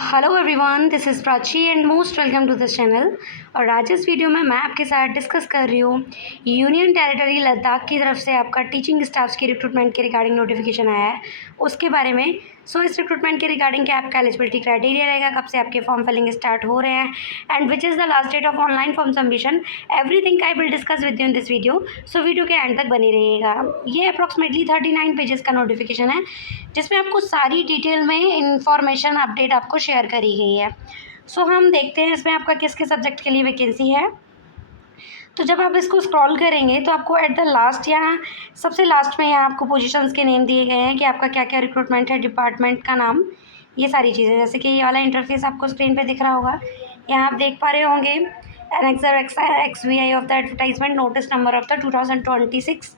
Hello everyone, this is Prachi and most welcome to this channel. और आज इस video में मैं आपके साथ डिस्कस कर रही हूँ यूनियन टेरिटरी लद्दाख की तरफ से आपका टीचिंग स्टाफ्स की रिक्रूटमेंट के रिगार्डिंग नोटिफिकेशन आया है उसके बारे में। सो इस रिक्रूटमेंट के रिगार्डिंग क्या आपका एलिजिबिलिटी क्राइटेरिया रहेगा, कब से आपके फॉर्म फिलिंग स्टार्ट हो रहे हैं and which is the last date of online form submission, everything I will discuss with you in this video. So video के एंड तक बनी रहिएगा। ये अप्रॉक्सीमेटली 39 पेजेस का नोटिफिकेशन है जिसमें आपको सारी डिटेल में इंफॉर्मेशन अपडेट आपको शेयर करी गई है। सो हम देखते हैं इसमें आपका किस किस सब्जेक्ट के लिए वैकेंसी है। तो जब आप इसको स्क्रॉल करेंगे तो आपको एट द लास्ट यहाँ सबसे लास्ट में यहाँ आपको पोजीशंस के नेम दिए गए हैं कि आपका क्या क्या रिक्रूटमेंट है, डिपार्टमेंट का नाम, ये सारी चीज़ें। जैसे कि ये वाला इंटरफेस आपको स्क्रीन पे दिख रहा होगा, यहाँ आप देख पा रहे होंगे annexure XVI of the advertisement, notice number of the 2026,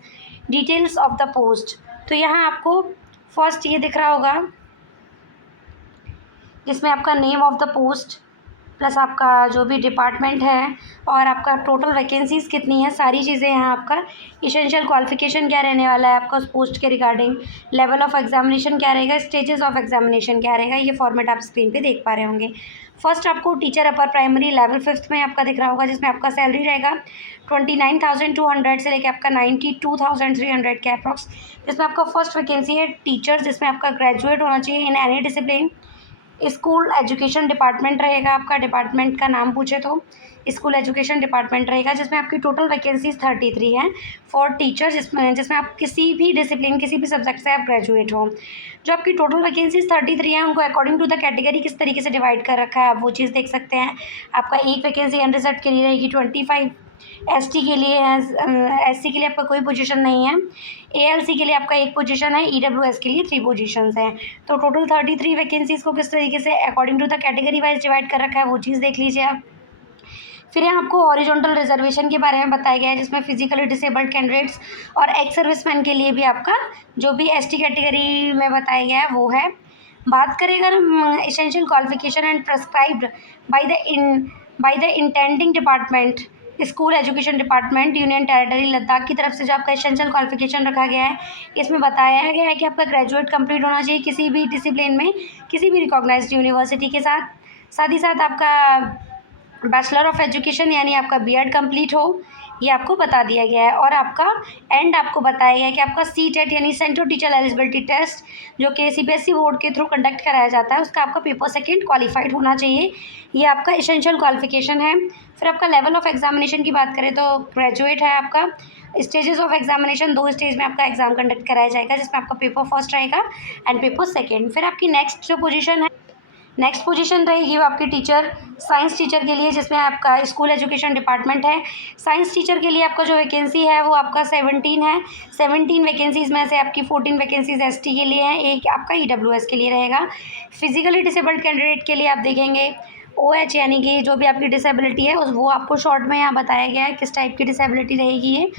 details of the post. तो यहाँ आपको फर्स्ट ये दिख रहा होगा जिसमें आपका name of the post plus आपका जो भी डिपार्टमेंट है और आपका टोटल वैकेंसीज़ कितनी है, सारी चीज़ें यहाँ आपका इसेंशियल क्वालिफिकेशन क्या रहने वाला है आपका उस पोस्ट के रिगार्डिंग, लेवल ऑफ एग्जामिनेशन क्या रहेगा, स्टेजेस ऑफ एग्जामिनेशन क्या रहेगा, ये फॉर्मेट आप स्क्रीन पे देख पा रहे होंगे। फर्स्ट आपको teacher upper primary level 5th में आपका दिख रहा होगा जिसमें आपका सैलरी रहेगा 29,200 से लेकर आपका 92,300 के अप्रॉक्स। जिसमें आपका फर्स्ट वैकेंसी है टीचर, जिसमें आपका ग्रेजुएट होना चाहिए in any discipline. School education department रहेगा, आपका डिपार्टमेंट का नाम पूछे तो स्कूल एजुकेशन डिपार्टमेंट रहेगा, जिसमें आपकी टोटल वैकेंसीज 33 हैं फॉर टीचर, जिसमें आप किसी भी डिसिप्लिन किसी भी सब्जेक्ट से आप ग्रेजुएट हो। जो आपकी टोटल वैकेंसीज 33 हैं उनको अकॉर्डिंग टू द कैटेगरी किस तरीके से डिवाइड कर रखा है आप वो चीज़ देख सकते हैं। आपका एक वैकेंसी अनरिजर्व के लिए रहेगी 25, ST के लिए है, SC के लिए आपका कोई पोजीशन नहीं है, ALC के लिए आपका एक पोजीशन है, EWS के लिए 3 पोजीशंस हैं। तो टोटल 33 वैकेंसीज़ को किस तरीके से according to the category wise divide कर रखा है वो चीज़ देख लीजिए आप। फिर यहाँ आपको हॉरिजॉन्टल रिजर्वेशन के बारे में बताया गया है जिसमें फिजिकली डिसेबल्ड कैंडिडेट्स और एक्स सर्विसमैन के लिए भी आपका जो भी ST कैटेगरी में बताया गया है वो है। बात करें अगर हम essential qualification and prescribed by the intending department, school education department, union territory Ladakh की तरफ से जो आपका एसेंशियल क्वालिफिकेशन रखा गया है इसमें बताया गया है कि आपका ग्रेजुएट कंप्लीट होना चाहिए किसी भी डिसिप्लिन में किसी भी रिकॉग्नाइज्ड यूनिवर्सिटी के साथ ही साथ आपका बैचलर ऑफ एजुकेशन यानी आपका BEd कंप्लीट हो, ये आपको बता दिया गया है। और आपका एंड आपको बताया गया है कि आपका CTET यानी सेंट्रल टीचर एलिजिबिलिटी टेस्ट जो कि CBSE बोर्ड के थ्रू कंडक्ट कराया जाता है उसका आपका पेपर सेकंड क्वालिफाइड होना चाहिए, ये आपका एसेंशियल क्वालिफिकेशन है। फिर आपका लेवल ऑफ एग्जामिनेशन की बात करें तो ग्रेजुएट है आपका। स्टेजेस ऑफ एग्जामिनेशन 2 स्टेज में आपका एग्जाम कंडक्ट कराया जाएगा जिसमें आपका पेपर फर्स्ट रहेगा एंड पेपर सेकेंड। फिर आपकी नेक्स्ट पोजीशन रहेगी वो आपकी टीचर, साइंस टीचर के लिए, जिसमें आपका स्कूल एजुकेशन डिपार्टमेंट है। साइंस टीचर के लिए आपका जो वैकेंसी है वो आपका 17 है। 17 वैकेंसीज़ में से आपकी 14 वैकेंसीज ST के लिए हैं, एक आपका EWS के लिए रहेगा। फिजिकली डिसेबल्ड कैंडिडेट के लिए आप देखेंगे OH यानी कि जो भी आपकी डिसेबिलिटी है वो आपको शॉर्ट में यहाँ बताया गया है किस टाइप की डिसेबिलिटी रहेगी ये।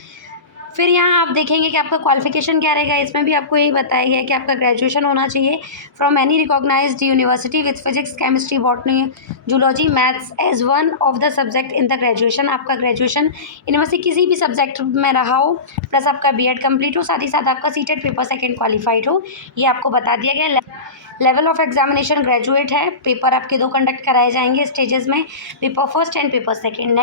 फिर यहाँ आप देखेंगे कि आपका क्वालिफिकेशन क्या रहेगा, इसमें भी आपको यही बताया गया है कि आपका ग्रेजुएशन होना चाहिए from any recognised university with physics, chemistry, botany, zoology, maths as one of the subject in the graduation. आपका ग्रेजुएशन इनमें से किसी भी सब्जेक्ट में रहा हो प्लस आपका BEd कंप्लीट हो, साथ ही साथ आपका CTET पेपर सेकेंड क्वालिफाइड हो, ये आपको बता दिया गया। लेवल ऑफ एग्जामिनेशन ग्रेजुएट है, पेपर आपके 2 कंडक्ट कराए जाएंगे स्टेजेस में, paper first and paper second.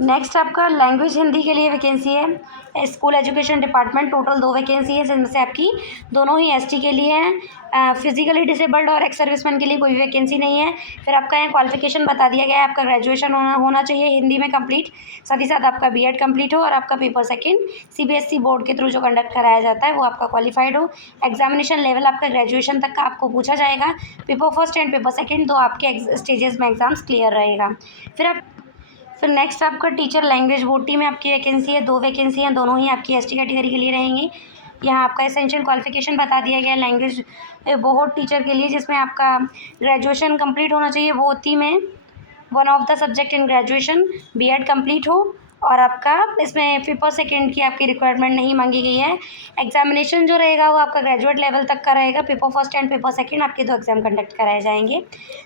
Next आपका लैंग्वेज हिंदी के लिए वैकेंसी है, school education department, total 2 vacancy है जिनमें से आपकी दोनों ही ST के लिए हैं। फिजिकली डिसेबल्ड और एक्स सर्विसमैन के लिए कोई वैकेंसी नहीं है। फिर आपका यहाँ क्वालिफिकेशन बता दिया गया है, आपका ग्रेजुएशन होना चाहिए हिंदी में कंप्लीट, साथ ही साथ आपका BEd कंप्लीट हो और आपका पेपर सेकेंड CBSE बोर्ड के थ्रू जो कंडक्ट कराया जाता है वो आपका क्वालिफाइड हो। एग्जामिनेशन लेवल आपका ग्रेजुएशन तक का आपको पूछा जाएगा, paper first and paper second 2 आपके स्टेजेस में एग्जाम्स क्लियर रहेगा। फिर नेक्स्ट आपका टीचर लैंग्वेज बोटी में आपकी वैकेंसी है, 2 वैकेंसी हैं, दोनों ही आपकी ST कैटेगरी के लिए रहेंगी। यहाँ आपका एसेंशियल क्वालिफिकेशन बता दिया गया है लैंग्वेज बोट टीचर के लिए, जिसमें आपका ग्रेजुएशन कंप्लीट होना चाहिए बोती में, one of the subject in graduation, BEd complete हो और आपका इसमें पेपर सेकेंड की आपकी रिक्वायरमेंट नहीं मांगी गई है। एग्जामिनेशन जो रहेगा वो आपका ग्रेजुएट लेवल तक का रहेगा, paper first and paper second आपके 2 एग्जाम कंडक्ट कराए जाएंगे।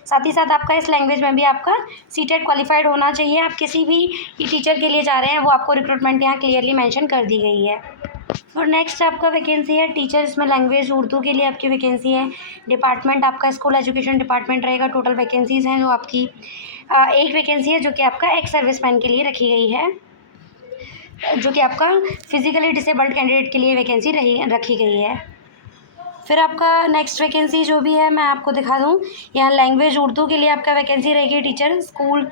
साथ ही साथ आपका इस लैंग्वेज में भी आपका CTET क्वालिफाइड होना चाहिए। आप किसी भी टीचर के लिए जा रहे हैं वो आपको रिक्रूटमेंट यहाँ क्लियरली मेंशन कर दी गई है। और नेक्स्ट आपका वैकेंसी है टीचर, इसमें लैंग्वेज उर्दू के लिए आपकी वैकेंसी है। डिपार्टमेंट आपका स्कूल एजुकेशन डिपार्टमेंट रहेगा। टोटल वैकेंसीज़ हैं जो आपकी एक वैकेंसी है जो कि आपका एक्स सर्विसमैन के लिए रखी गई है, जो कि आपका फिजिकली डिसेबल्ड कैंडिडेट के लिए वैकेंसी रखी गई है। फिर आपका नेक्स्ट वैकेंसी जो भी है मैं आपको दिखा दूँ, यहाँ लैंग्वेज उर्दू के लिए आपका वैकेंसी रहेगी टीचर स्कूल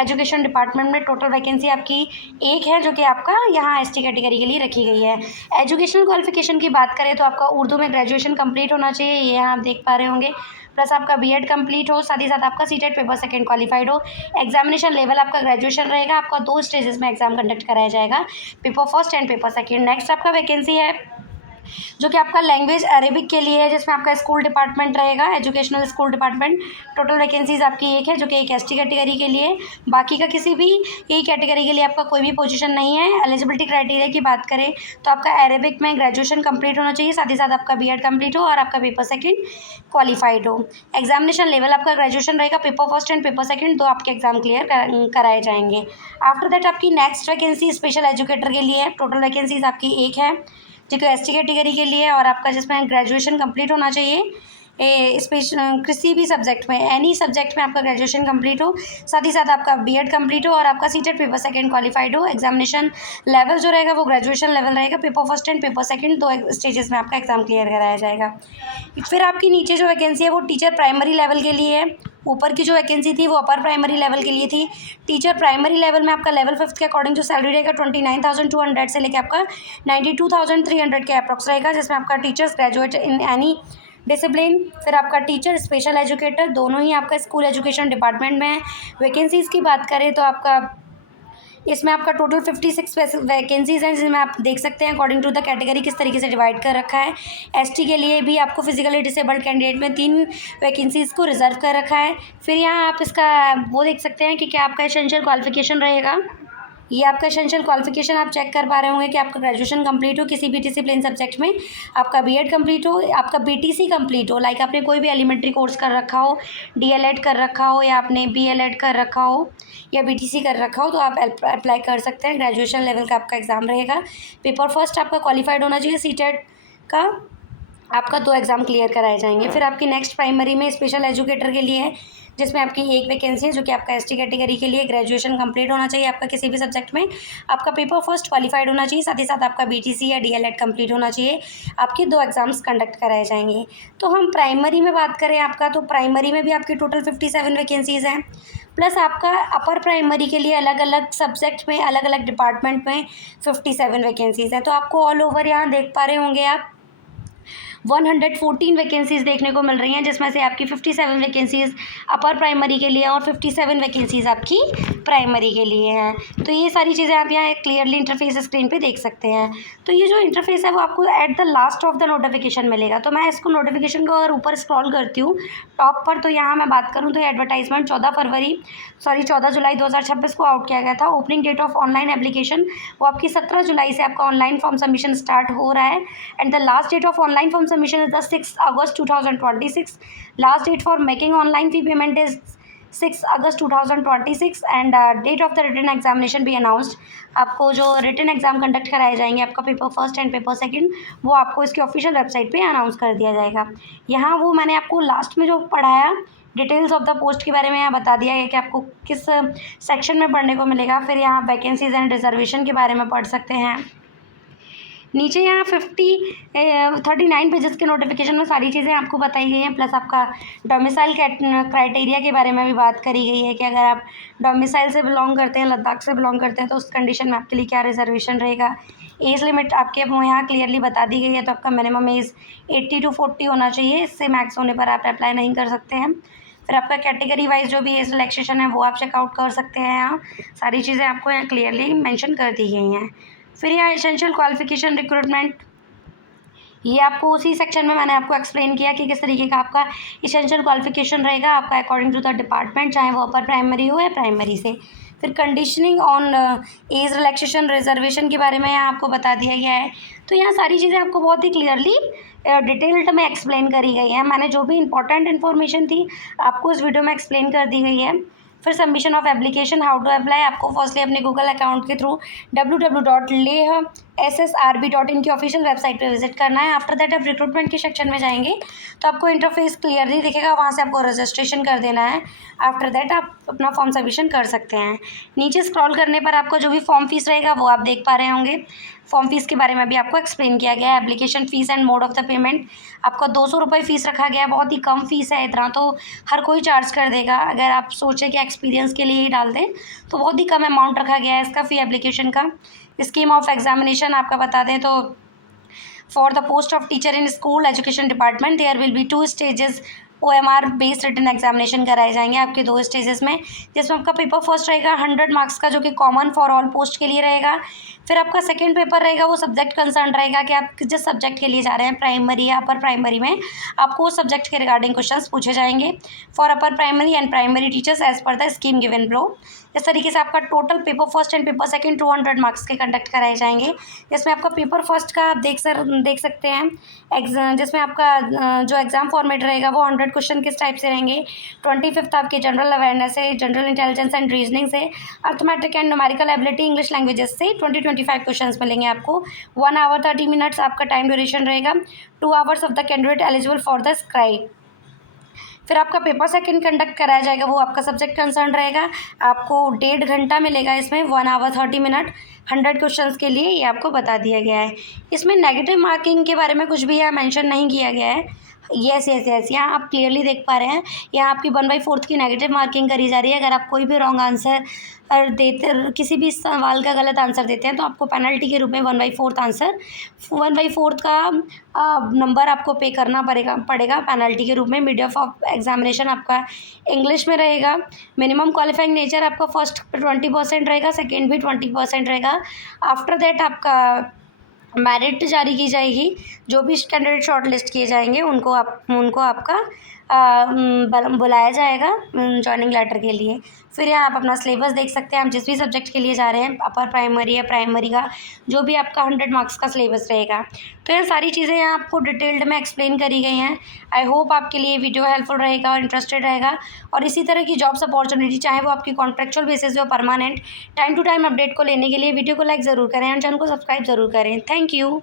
एजुकेशन डिपार्टमेंट में। टोटल वैकेंसी आपकी एक है जो कि आपका यहाँ एसटी कैटेगरी के लिए रखी गई है। एजुकेशनल क्वालिफिकेशन की बात करें तो आपका उर्दू में ग्रेजुएशन कंप्लीट होना चाहिए, ये यहाँ आप देख पा रहे होंगे, प्लस आपका बीएड कंप्लीट हो, साथ ही साथ आपका सीटेट पेपर सेकंड क्वालिफाइड हो। एग्जामिनेशन लेवल आपका ग्रेजुएशन रहेगा। आपका 2 स्टेजेस में एग्जाम कंडक्ट कराया जाएगा, paper first and paper second. Next आपका वैकेंसी है जो कि आपका लैंग्वेज अरेबिक के लिए है, जिसमें आपका स्कूल डिपार्टमेंट रहेगा, educational school department. Total vacancies आपकी एक है जो कि एक एसटी कैटेगरी के लिए, बाकी का किसी भी ई कैटेगरी के लिए आपका कोई भी पोजीशन नहीं है। एलिजिबिलिटी क्राइटेरिया की बात करें तो आपका अरेबिक में ग्रेजुएशन कंप्लीट होना चाहिए, साथ ही साथ आपका बीएड कंप्लीट हो और आपका पेपर सेकंड क्वालिफाइड हो। एग्जामिनेशन लेवल आपका ग्रेजुएशन रहेगा, paper first and paper second दो आपके एग्जाम क्लियर कराए जाएंगे। आफ्टर दैट आपकी नेक्स्ट वैकेंसी स्पेशल एजुकेटर के लिए है। टोटल वैकेंसीज आपकी एक है जो कि एसटी कैटेगरी के लिए, और आपका जिसमें ग्रेजुएशन कंप्लीट होना चाहिए किसी भी सब्जेक्ट में, एनी सब्जेक्ट में आपका ग्रेजुएशन कंप्लीट हो, साथ ही साथ आपका बीएड कंप्लीट हो और आपका सीटेट पेपर सेकंड क्वालिफाइड हो। एग्जामिनेशन लेवल जो रहेगा वो ग्रेजुएशन लेवल रहेगा, paper first and paper second 2 stages में आपका एग्जाम क्लियर कराया जाएगा। फिर आपकी नीचे जो वैकेंसी है वो टीचर प्राइमरी लेवल के लिए है। ऊपर की जो वैकेंसी थी वो अपर प्राइमरी लेवल के लिए थी। टीचर प्राइमरी लेवल में आपका लेवल 5 के अकॉर्डिंग जो सैलरी रहेगा 29,200 से लेकर आपका 92,300 के अप्रॉक्स रहेगा, जिसमें आपका teachers graduate in any discipline. फिर आपका टीचर स्पेशल एजुकेटर दोनों ही आपका स्कूल एजुकेशन डिपार्टमेंट में है। वैकेंसीज़ की बात करें तो आपका इसमें आपका टोटल 56 वैकेंसीज़ हैं, जिसमें आप देख सकते हैं अकॉर्डिंग टू द कैटेगरी किस तरीके से डिवाइड कर रखा है। एसटी के लिए भी आपको फिजिकली डिसेबल्ड कैंडिडेट में 3 वैकेंसीज़ को रिजर्व कर रखा है। फिर यहाँ आप इसका वो देख सकते हैं कि क्या आपका एसेंशियल क्वालिफिकेशन रहेगा। ये आपका एसेंशियल क्वालिफिकेशन आप चेक कर पा रहे होंगे कि आपका ग्रेजुएशन कंप्लीट हो किसी भी डिसिप्लिन सब्जेक्ट में, आपका बीएड कंप्लीट हो, आपका बीटीसी कंप्लीट हो, लाइक आपने कोई भी एलिमेंट्री कोर्स कर रखा हो, डीएलएड कर रखा हो, या आपने बीएलएड कर रखा हो या बीटीसी कर रखा हो, तो आप अप्लाई कर सकते हैं। ग्रेजुएशन लेवल का आपका एग्ज़ाम रहेगा। पेपर फर्स्ट आपका क्वालिफाइड होना चाहिए, सीटेट का आपका 2 एग्ज़ाम क्लियर कराए जाएंगे। फिर आपकी नेक्स्ट प्राइमरी में स्पेशल एजुकेटर के लिए है, जिसमें आपकी एक वैकेंसी है जो कि आपका एसटी कैटेगरी के लिए, ग्रेजुएशन कंप्लीट होना चाहिए आपका किसी भी सब्जेक्ट में, आपका पेपर फर्स्ट क्वालिफाइड होना चाहिए, साथ ही साथ आपका बीटीसी या डीएलएड कंप्लीट होना चाहिए। आपके 2 एग्जाम्स कंडक्ट कराए जाएंगे। तो हम प्राइमरी में बात करें आपका, तो प्राइमरी में भी आपकी टोटल 57 वैकेंसीज़ हैं, प्लस आपका अपर प्राइमरी के लिए अलग अलग सब्जेक्ट में अलग अलग डिपार्टमेंट में 57 वैकेंसीज़ हैं। तो आपको ऑल ओवर यहाँ देख पा रहे होंगे आप 114 वैकेंसीज़ देखने को मिल रही हैं, जिसमें से आपकी 57 वैकेंसीज़ अपर प्राइमरी के लिए और 57 वैकेंसीज़ आपकी प्राइमरी के लिए हैं। तो ये सारी चीज़ें आप यहाँ क्लियरली इंटरफेस स्क्रीन पे देख सकते हैं। तो ये जो इंटरफेस है वो आपको at the last of the notification मिलेगा। तो मैं इसको नोटिफिकेशन को अगर ऊपर स्क्रॉल करती हूँ टॉप पर, तो यहाँ मैं बात करूँ तो ये एडवर्टाइजमेंट 14 जुलाई 2026 को आउट किया गया था। Opening date of online application वो आपकी 17 जुलाई से आपका ऑनलाइन फॉर्म सबमिशन स्टार्ट हो रहा है, and the last date of online form submission is the 6th August 2026. Last date for making online fee payment is 6 August 2026 and date of the written examination be announced. आपको जो written exam conduct कराए जाएंगे आपका paper first and paper second, वो आपको इसकी official website पे announce कर दिया जाएगा। यहाँ वो मैंने आपको लास्ट में जो पढ़ाया डिटेल्स ऑफ द पोस्ट के बारे में यहाँ बता दिया है कि आपको किस सेक्शन में पढ़ने को मिलेगा। फिर यहाँ वैकेंसीज एंड रिजर्वेशन के बारे में पढ़ सकते हैं। नीचे यहाँ 39 पेजेस के नोटिफिकेशन में सारी चीज़ें आपको बताई गई हैं, प्लस आपका डोमिसाइल क्राइटेरिया के बारे में भी बात करी गई है कि अगर आप डोमिसाइल से बिलोंग करते हैं, लद्दाख से बिलोंग करते हैं, तो उस कंडीशन में आपके लिए क्या रिजर्वेशन रहेगा। एज लिमिट आपके यहाँ क्लियरली बता दी गई है, तो आपका मिनिमम एज 80 to 40 होना चाहिए, इससे मैक्स होने पर आप अप्लाई नहीं कर सकते हैं। फिर आपका कैटेगरी वाइज जो भी एज रिलैक्सेशन है वो आप चेकआउट कर सकते हैं। यहाँ सारी चीज़ें आपको यहाँ क्लियरली मेंशन कर दी गई हैं। फिर यहाँ एसेंशियल क्वालिफिकेशन रिक्रूटमेंट, ये आपको उसी सेक्शन में मैंने आपको एक्सप्लेन किया कि किस तरीके का आपका एसेंशियल क्वालिफिकेशन रहेगा आपका अकॉर्डिंग टू द डिपार्टमेंट, चाहे वो अपर प्राइमरी हो या प्राइमरी से। फिर conditioning on age relaxation reservation के बारे में यहाँ आपको बता दिया गया है। तो यहाँ सारी चीज़ें आपको बहुत ही क्लियरली डिटेल्ड में एक्सप्लेन करी गई है। मैंने जो भी इंपॉर्टेंट इन्फॉर्मेशन थी आपको इस वीडियो में एक्सप्लेन कर दी गई है। फिर submission of application, how to apply, आपको फर्स्टली अपने गूगल अकाउंट के थ्रू www.leh ssrb.in की ऑफिशियल वेबसाइट पे विजिट करना है। आफ्टर दैट आप रिक्रूटमेंट के सेक्शन में जाएंगे तो आपको इंटरफेस क्लियरली दिखेगा, वहाँ से आपको रजिस्ट्रेशन कर देना है। आफ्टर दैट आप अपना फॉर्म सबमिशन कर सकते हैं। नीचे स्क्रॉल करने पर आपको जो भी फॉर्म फीस रहेगा वो आप देख पा रहे होंगे। फॉर्म फीस के बारे में भी आपको एक्सप्लेन किया गया है। Application fees and mode of the payment आपका 200 रुपये फ़ीस रखा गया है। बहुत ही कम फ़ीस है, इतना तो हर कोई चार्ज कर देगा। अगर आप सोचें कि एक्सपीरियंस के लिए ही डाल दें तो बहुत ही कम अमाउंट रखा गया है इसका फ़ी एप्लीकेशन का। स्कीम ऑफ एग्जामिनेशन आपका बता दें तो for the post of teacher in school education department there will be 2 stages OMR based written examination कराए जाएंगे आपके 2 स्टेजेस में, जिसमें आपका पेपर फर्स्ट रहेगा 100 मार्क्स का, जो कि कॉमन फॉर ऑल पोस्ट के लिए रहेगा। फिर आपका सेकंड पेपर रहेगा वो सब्जेक्ट कंसर्न रहेगा कि आप जिस सब्जेक्ट के लिए जा रहे हैं, प्राइमरी या अपर प्राइमरी में, आपको उस सब्जेक्ट के रिगार्डिंग क्वेश्चंस पूछे जाएंगे। For upper primary and primary teachers as per the scheme given below. इस तरीके से आपका total paper first and paper second 200 marks के कंडक्ट कराए जाएंगे। जिसमें आपका पेपर फर्स्ट का आप देख सकते हैं जिसमें आपका जो एग्ज़ाम फॉर्मेट रहेगा वो 100 क्वेश्चन किस टाइप से रहेंगे। 25 आपके जनरल अवेयरनेस से, जनरल इंटेलिजेंस एंड रीजनिंग से, arithmetic and numerical ability English languages से 25 क्वेश्चंस मिलेंगे आपको। 1 आवर 30 मिनट्स आपका टाइम ड्यूरेशन रहेगा। 2 hours of the candidate eligible for the scribe. फिर आपका पेपर सेकंड कंडक्ट कराया जाएगा, वो आपका सब्जेक्ट कंसर्न रहेगा। आपको 1.5 घंटा मिलेगा इसमें, 1 आवर 30 मिनट 100 क्वेश्चंस के लिए, ये आपको बता दिया गया है। इसमें नेगेटिव मार्किंग के बारे में कुछ भी यहाँ मेंशन नहीं किया गया है। यस, यहाँ आप क्लियरली देख पा रहे हैं, यहाँ आपकी 1/4 की नेगेटिव मार्किंग करी जा रही है। अगर आप कोई भी रॉन्ग आंसर किसी भी सवाल का गलत आंसर देते हैं तो आपको पेनल्टी के रूप में 1/4 का नंबर आपको पे करना पड़ेगा पेनल्टी के रूप में। मीडियम ऑफ एग्जामिनेशन आपका इंग्लिश में रहेगा। मिनिमम क्वालिफाइंग नेचर आपका फर्स्ट 20% रहेगा, सेकेंड भी 20% रहेगा। आफ्टर दैट आपका मेरिट जारी की जाएगी। जो भी कैंडिडेट शॉर्ट लिस्ट किए जाएंगे उनको आपका बुलाया जाएगा जॉइनिंग लेटर के लिए। फिर यहाँ आप अपना सिलेबस देख सकते हैं, आप जिस भी सब्जेक्ट के लिए जा रहे हैं, अपर प्राइमरी या प्राइमरी का जो भी आपका 100 मार्क्स का सिलेबस रहेगा। तो ये सारी चीज़ें यहाँ आपको डिटेल्ड में एक्सप्लेन करी गई हैं। आई होप आपके लिए वीडियो हेल्पफुल रहेगा और इंटरेस्टेड रहेगा। और इसी तरह की जॉब्स अपॉर्चुनिटी, चाहे वो आपकी कॉन्ट्रेक्चुअल बेसिस हो permanent, time to time update को लेने के लिए वीडियो को लाइक ज़रूर करें और चैनल को सब्सक्राइब ज़रूर करें। Thank you.